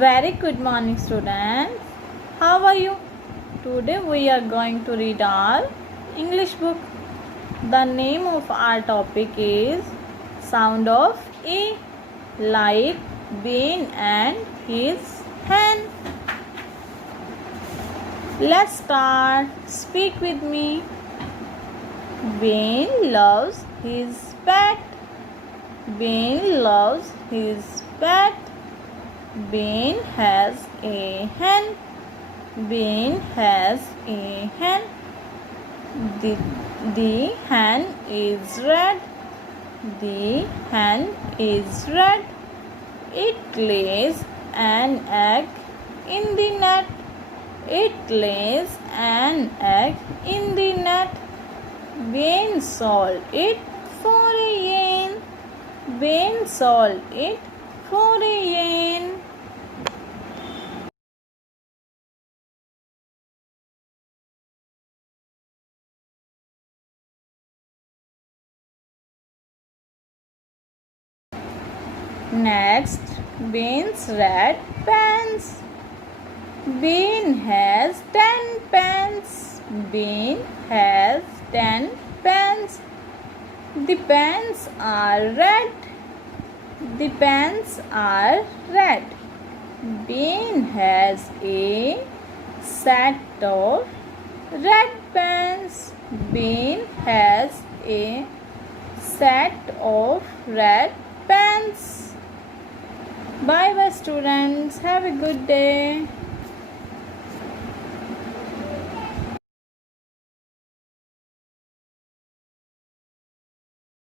Very good morning, students. How are you? Today we are going to read our English book. The name of our topic is Sound of A, like Ben and his hen. Let's start. Speak with me. Ben loves his pet. Ben loves his pet. Ben has a hen. Ben has a hen. The hen is red. The hen is red. It lays an egg in the net. It lays an egg in the net. Ben sold it for a yen. Ben sold it for a yen. Next, Ben's red pants. Ben has 10 pants. Ben has 10 pants. The pants are red. The pants are red. Ben has a set of red pants. Ben has a set of red pants. Bye bye, students. Have a good day.